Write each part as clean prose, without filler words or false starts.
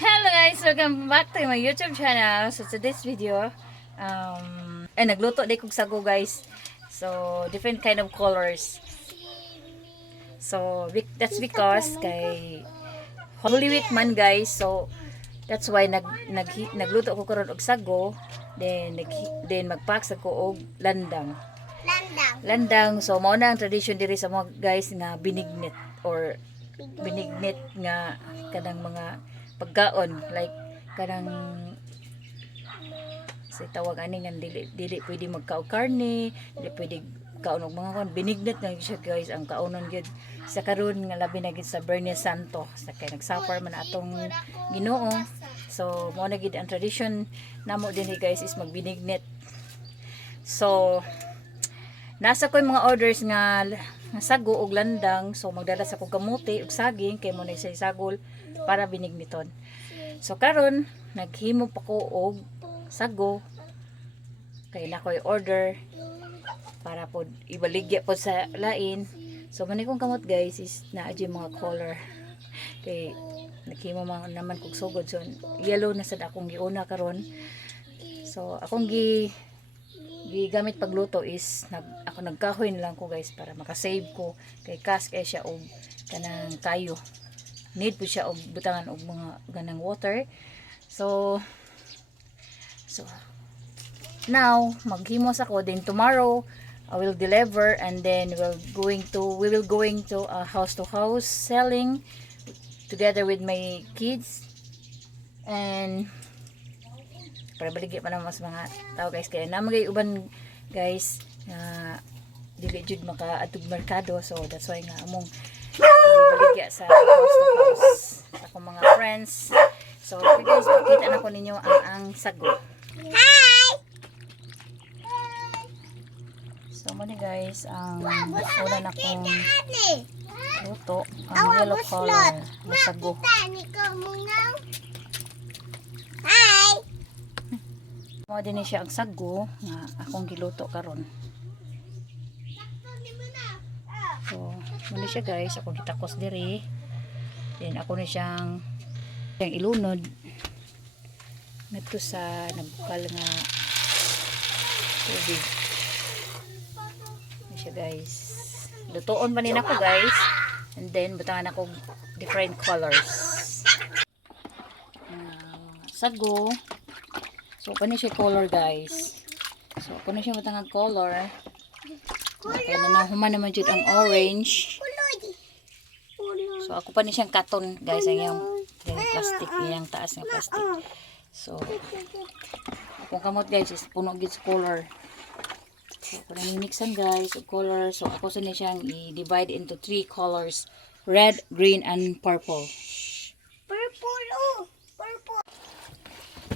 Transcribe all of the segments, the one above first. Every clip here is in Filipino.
Hello guys! Welcome back to my YouTube channel. So today's video, nagluto din kong sago guys. So different kind of colors. So that's because kay Holy Week man guys. So that's why nagluto ko karon og sago. Then magpack sa ko og landang. Landang. So mao na ang tradition diri sa mga guys nga binignit or binignit nga kanang mga pagkaon like kanang si tawag ani nga dili pwede magkaon karne, dili pwede kaon og mga kon binignit na siya guys ang kaonon gyud sa karon nga labi na gyud sa Biyernes Santo sa kay nagsuffer man atong Ginoo. So mo na gyud ang tradition namo dinhi guys is magbinignit. So nasa ko'y mga orders nga sago og landang, so magdala sa kog kamote ug saging kay mo na say sagol para binigniton. So karon naghimo pa ko og sago kay na ko'y order para pod ibaligya pod sa lain. So man kong kamot guys is naa mga color kay naghimo man naman kog sugod, so yellow na sad akong giuna karon. So akong gigamit pagluto is ako nagkahoy na lang ko guys para makasave ko kay kas kay siya og kanang kayo need po siya og butangan og mga ganang water. So now maghimos ako, then tomorrow I will deliver and then we will going to house to house selling together with my kids and para baligya pa na mas mga tao guys kaya namagay uban guys nga dili jud makaadtog merkado, so that's why nga among baligya sa house to house sa akong mga friends. So okay guys, pakita na ko ninyo ang sago. Hi! So muna guys, ang una na kong luto ang yellow color na sago. Mo din siya ang sago nga akong giluto karon. So, muna siya guys, ako gitakos diri. Then ako na siyang ilunod ngadto sa nagbukal nga tubig. Ano siya guys. Lutoon pa rin ako guys. And then butangan ako different colors. Sago. So, pa siya color guys. So, ako na siya matangag color. Okay, nahuman naman dyan ang orange. So, ako pa siyang katon guys. Ang yung plastic. Yung taas ng plastic. So, akong kamot guys is puno gid sa color. So, ako namimixan guys of color. So, ako sa siyang i-divide into 3 colors. Red, green, and purple. Purple, oh! Purple.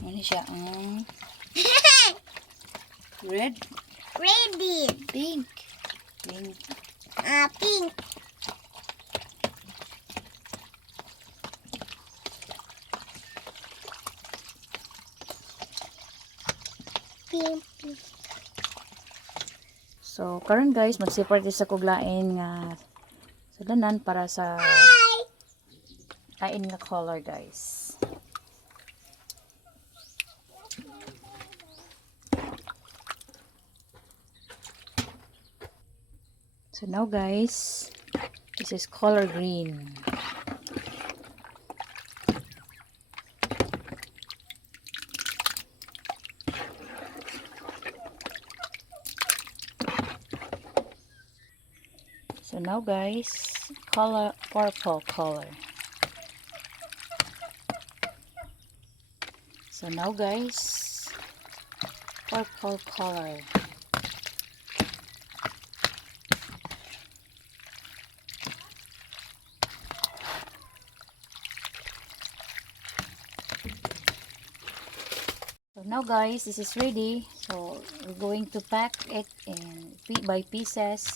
Ano siya ang red, Ready. pink, pink, Pink. Pink. So karon guys mag-separate sa kuglain nga sa danan para sa lain nga color guys. So now guys, this is color green. So now guys, color purple color. So now guys, purple color. Now guys, this is ready. So we're going to pack it in by pieces.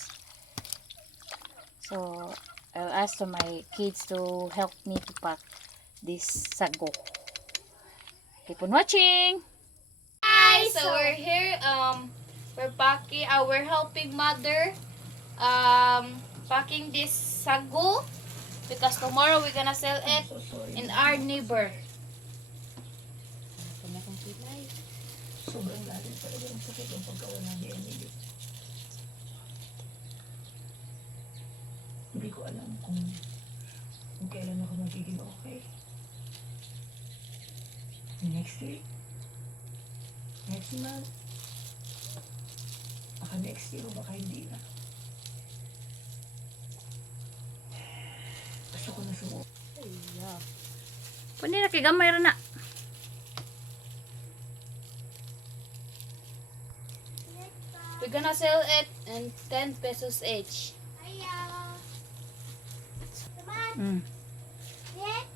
So I'll ask to my kids to help me to pack this sago. Keep on watching. Hi, so we're here. We're packing. We're helping mother packing this sago because tomorrow we're gonna sell it in our neighbor. Sobrang lalim talaga ng sakit ng pagkawala ni Emily. Hindi ko alam kung kailan ako magiging okay. Next week? Next month? Baka next year o baka hindi na. Gusto ko na sumo. Pwede na kigamay ra na. We're gonna sell it in 10 pesos each. Ayaw. Naman. Mm. Yeah.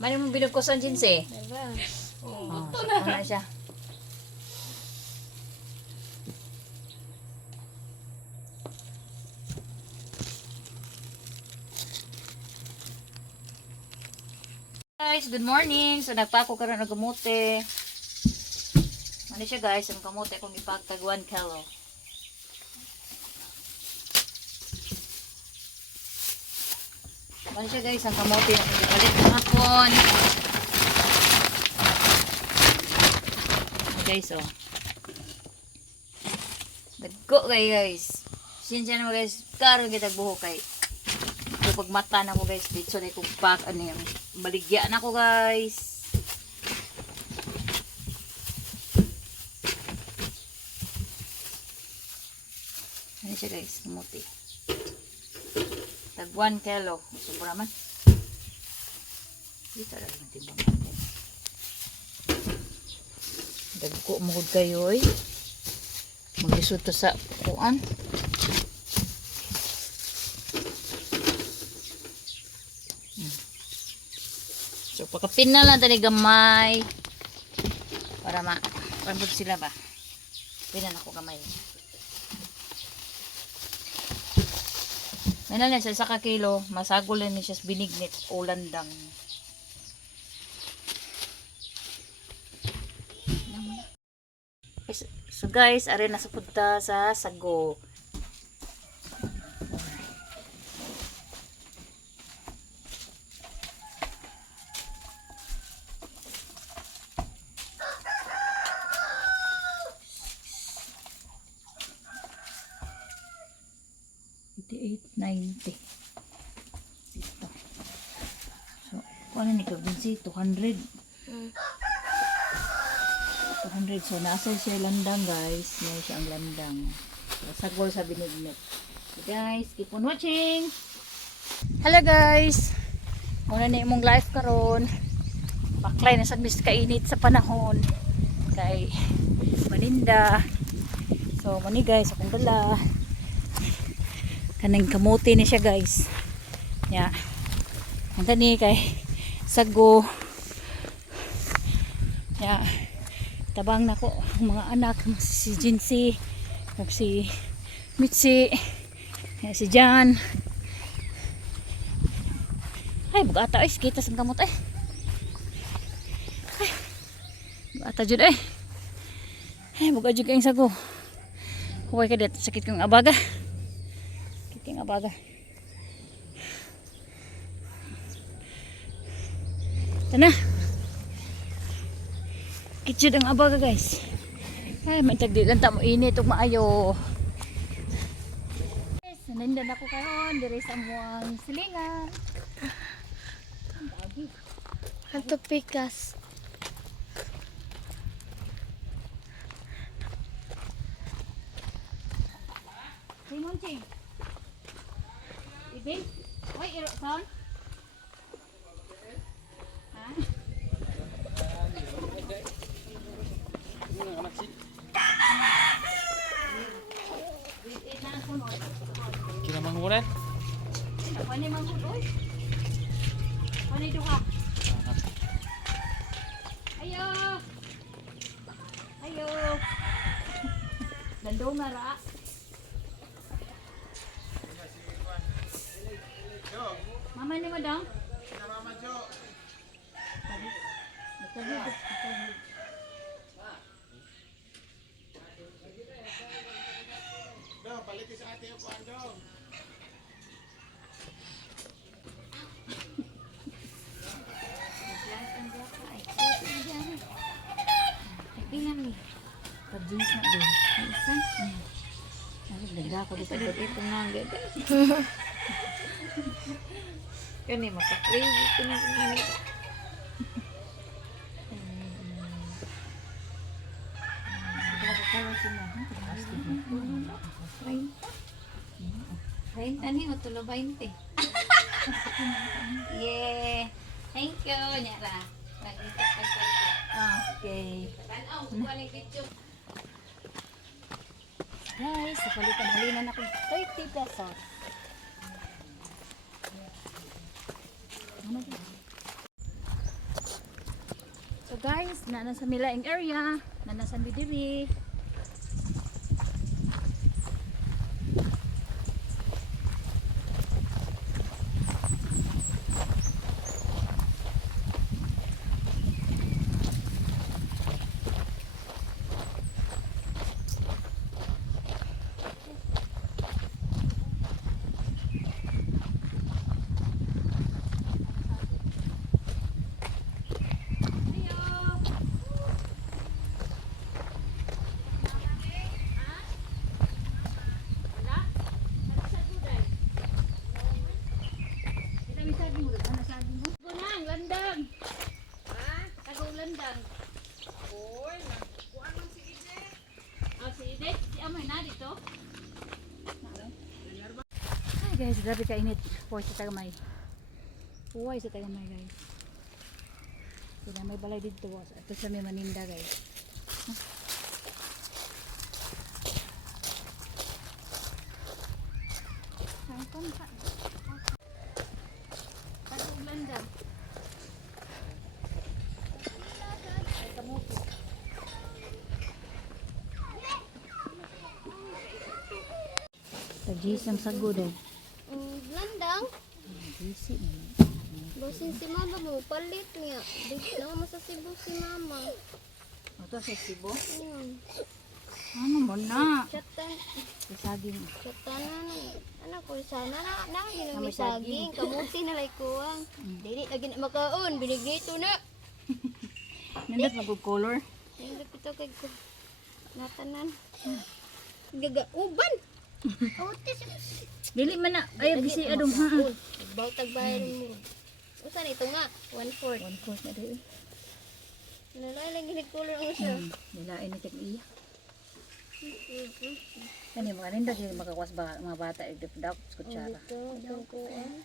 Mali mo binagkusan jeans eh. Oh, sakto na siya. Guys, good morning. So nagpako karon og kamote. Ano siya guys, ang kamote kung ipagtag 1 kilo. Ano siya guys, ang kamote na kung ipalit hapon. Guys, oh. Dagko kay guys. Sinsya naman guys, karon kita buhok kay. So pag mata na ko guys, dito na kong pack ano yung baligya na ko guys. Ano siya guys, kamote. Tag 1 kilo. Sobra man. Dito lang yung timbang natin. Dagko mo kayo eh. Maglisod to sa kuan. So pakapin na lang tani gamay. Para pambot sila ba. Pinan ako gamay. May na siya sa kakilo, masagol na siya sa binignit o landang. So guys, are na sa punta sa sago. $88.90 dito. So, ano ni Kabinsi? 200. 200. So, nasa siya landang guys. May siya ang landang. So, sagol sa binignit. So, guys, keep on watching. Hello guys. Muna na imong live karon. Baklay na sa mis kainit sa panahon. Kay maninda. So, mani guys, akong dala. Kanang kamote ni siya guys. Ya. Ang tani kay sago. Ya. Tabang nako ang mga anak si Jinsi, ug si Mitzi, ya, si Jan. Ay bugata ay kita sang kamot ay. Ay. Bugata jud ay. Ay buga jud kay sago. Huwag ka dit sakit kong abaga. King abaga. Tana. Kitchud ang abaga guys. Ay, mantag di lang tamo init ug maayo. Yes, nandan ako karon diri sa muang silingan. Hanto pikas. Simon Ching. Ibig? Oy, son. Ha? Kinamangguran. Ano yung mga kuloy? Ano yung duha? Ayo! Ayo! Landong na ra. Mama ni madam? Mama Jo. Pag-jeans na din. Isa? Nagdaga ko dito. Ito nga ang ganda. Kani maka-crazy ko na ini. Nakakatawa si Mama. Rain, ani mo tulo 20. Yeah. Thank you, Nyara. Okay. Guys, napalitan halinan ako 30 pesos. So guys, nasa Milaing area, nasa Bidiri. Gunang, landang. Ha? Tagong landang. Oy, kuan man si Ide. Ah, si Ide, si Amoy na dito. Ay guys, grabe ka init. Puway sa tagamay. Puway sa tagamay guys. Sila may balay dito. Ito sa may maninda guys. Saan pa? Tagong landang. Ay, kamuti. Tag-gisang sagod eh. Landang. Gisi na. Bosin si mama mo. Palit niya. Di na sa Cebu si mama. Ito sa Cebu. Hmm. Ano mo na? Chatan. Isaging. Chatanan. Anak ko sana na May ginang saging. saging. Kamuti na lay kuwang. Dili lagi na makaon. Binigito na. Nandot mag-color. Hindi kita kay ko. Natanan. Gagauban. Utis. Dili man na. Ay, bisi adong ha. Bautag bayan mo. Usan ito nga. 1/4. 1/4 na dili. Nalalang ginagkulor ang siya. Nilain ni tag iya. Kani mga ninda kay makakwas ba mga bata ig dap kutsara. Ito, kuan.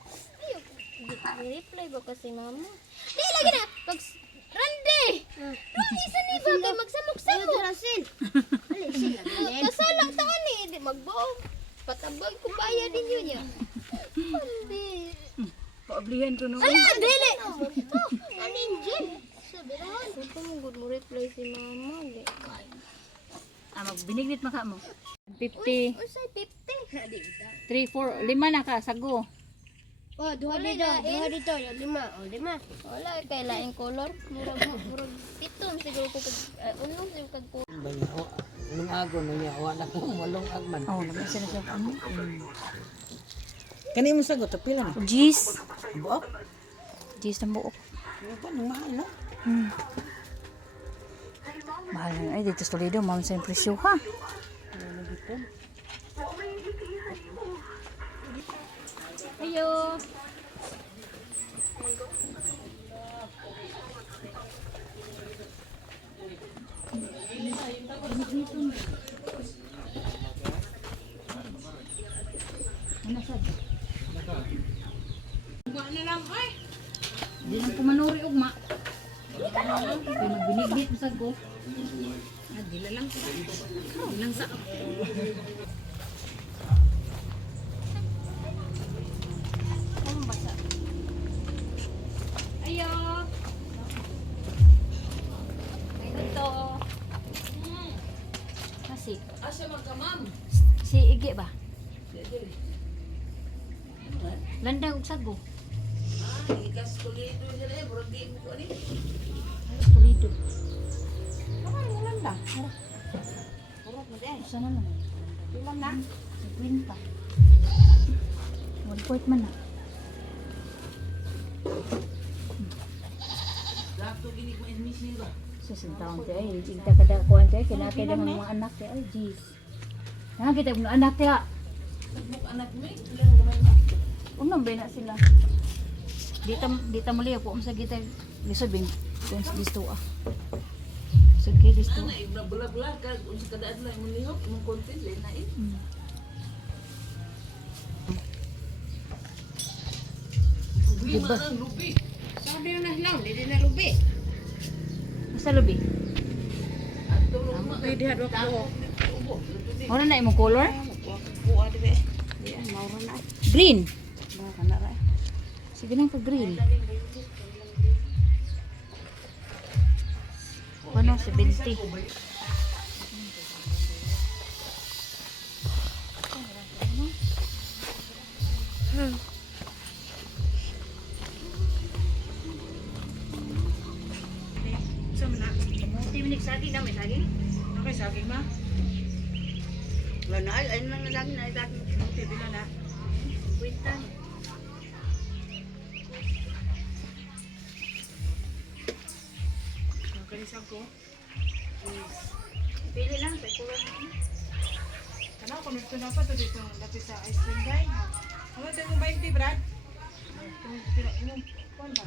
Reply ba kasi mama? Di lagi na. Pag Randy! Isa ni ba kay magsamok-samok? Rasin. Kasalang taon ni. Di magbaog. Patabag ko bayad din yun niya. Randy. Paablihan ko no. Ala, dili! Anin dyan? Sabirahan. Ito mo good mo reply si mama. Ah, magbinignit maka mo. Uy, 50, usay 50. 3, 4, 5 na ka sago. Oh, duha dito, 5. Oh, 5. Wala kay laing color. Murag piton siguro ko kag unong siguro kag ko. Nung ago na niya, wala ko walong agman. Oh, naman sila sa ano? Kani mo sagot, pila na? Jeez. Buok? Jeez na buok. Ano pa, nung mahal no? Mahal na. Ay, dito sa Toledo, ma'am sa presyo ha. Ayo. Ano sad? Di lang ko manuri ugma. Kaya magbiniglit mo sa ko. Dila lang sa. Dilang sa. Ayo. Ito. Kasi. Asa magkamam? Si Ige ba? Landang ug sago. Ikas tulido sila eh. Bro, di mo ko ni. Tulido. Wala na. Urot mo din. Sana naman. Ilan na? 50. 1 point man na. Dato gini ko miss ba? Taon tayo ay igta kada kuan tayo kinatay lang ang mga anak tayo ay jeez. Nakakita mo anak tayo. Anak mo eh. Ilan gamay mo? Unang ba na sila? Dita muli po sa kita lisod bin kung disto ah. So kay disto. Ana ibla bula ka unsa kada adlaw mo lihok mo content lain na eh. Diba? Lubi. Sabi na lang, di na lubi. Sa lobby. Ato mo pwede hadwa ko. Ano na imong color? Buwa di be. Yan mauro na. Green. Ba kana ra. Sige nang ka green. Ano 70. Kamuti minig saging na may saging. Okay, saging ma. Wala na ay lang na saging na saging. Buti bila na. Kwintan. Kalisan ko. Pili lang sa kulay. Kana kung ito na pa to dito dati sa ice cream guy. Ano tayo mo 20 Brad? Ano? Kuan ba?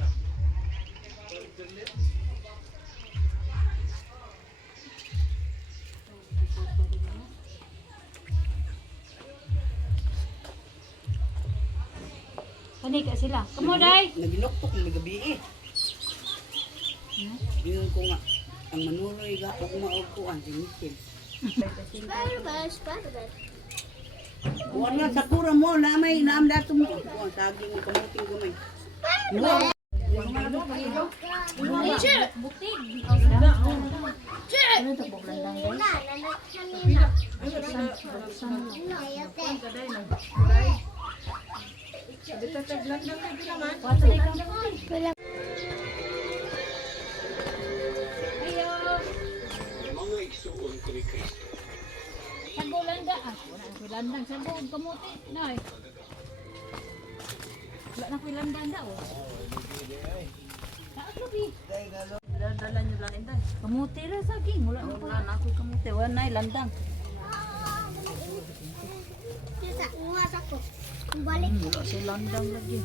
Kani ka sila. Kamo day. Naginoktok ng gabi eh. Yun ko nga ang manuroy ga ug maugkuan si Mikel. Spider-Man. Kuan nga sakura mo na may naam dato mo. Kuan saging mo kamuting gamay. Butig. Ano to buklandang day? Dito taglan lang kayo naman. Wato day ka. Sago landa ah. Wala na ko'y landang sago. Kamuti. Nay. Wala na ko'y landang daw. Taas labi. Dala niyo lang inday. Kamuti ra saging. Wala na Wala na ako kamuti. Wala na landang. Balik. Wala si landang lagi.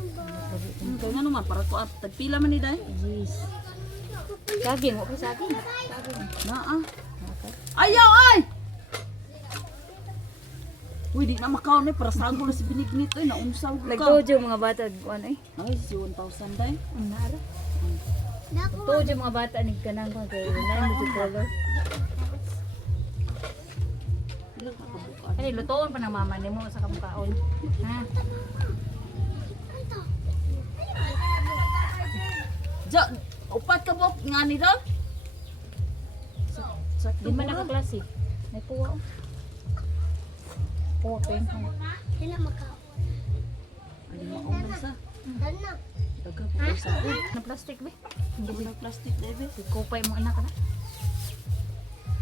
Kaya nga naman para ko tagpila man ni day. Yes. Saging. Wala saging. Naa. Ayaw ay. Uy, di na makaon eh, para sagol na si Binignit eh, naunsaw ko ka. Nagtujo mga bata. Ano eh? Ay, si 1,000 day. Ang nara. Nagtujo mga bata. Nagkanang ko. Kaya wala mo yung color. Kaya lutoon pa ng mama ni mo sa kamukhaon. Ha? Ja, upat ka ba nga ni daw? Di man nakaklase. May puwa. Puwa pa yun. Sila makaw. Hindi mo ako sa. Dana. Daga po sa. Na plastic ba? Hindi mo na plastic debe. Kupay mo anak na.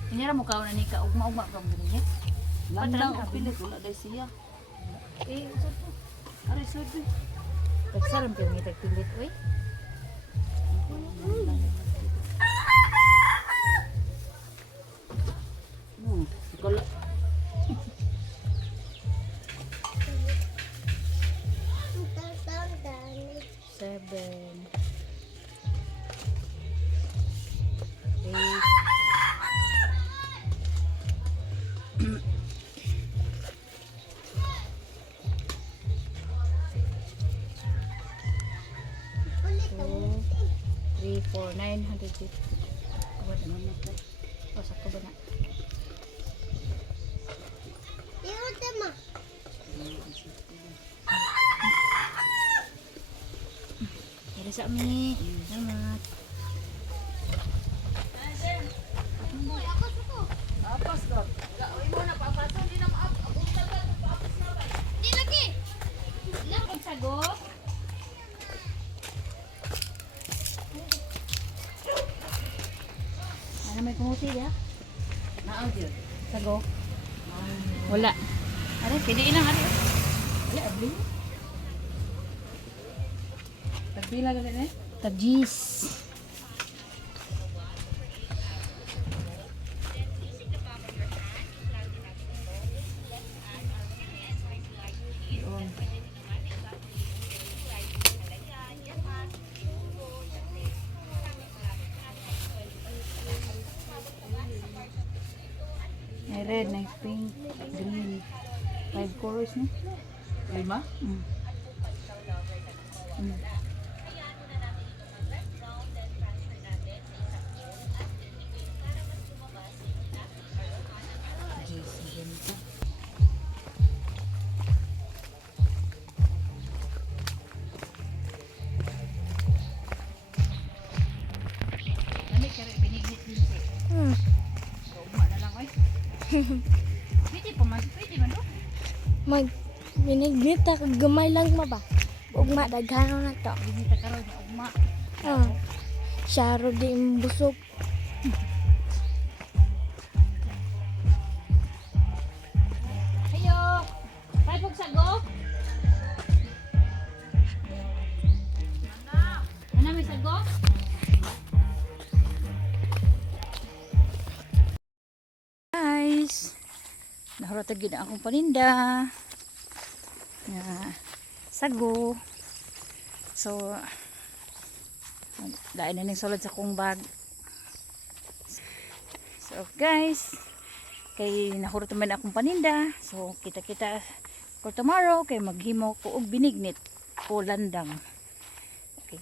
Inyara mo kaon ani ka ugma-ugma ka mo niya. Landang ang pilit, wala day siya. Eh, sa to. Aray, sorry. Tagsaram kayo may tagpilit, oy. Kala. Seven. 3, 4, 950. Kuha na naman ito. O, sakto ba na? Yun, tama. Dari sa mi. Salamat. Uy, ako suko. Apas ko. Di lagi. Lang pagsago. Ano may kumuti ya? Naaw yun. Sago. Wala. Ano, piliin lang ano. Wala, abli. Tagpila ganun eh. Tagis. May red, may pink, green. 5 colors na. 5? Nami kare binigit din si. Ugma na lang oy. Pwede pa man, pwede man do. Mag binignit ako gamay lang ma ba? Ugma daghano na to. Hindi ta karon ugma. Ah. Syaro di busog. Ayo. Tay pug sago. Ana may sago? Guys, naharata gid ang akong paninda. Nga sago. So dahil na ning sulod sa kong bag. So guys, kay nahurot man akong paninda. So kita-kita for tomorrow kay maghimo ko og binignit o landang. Okay.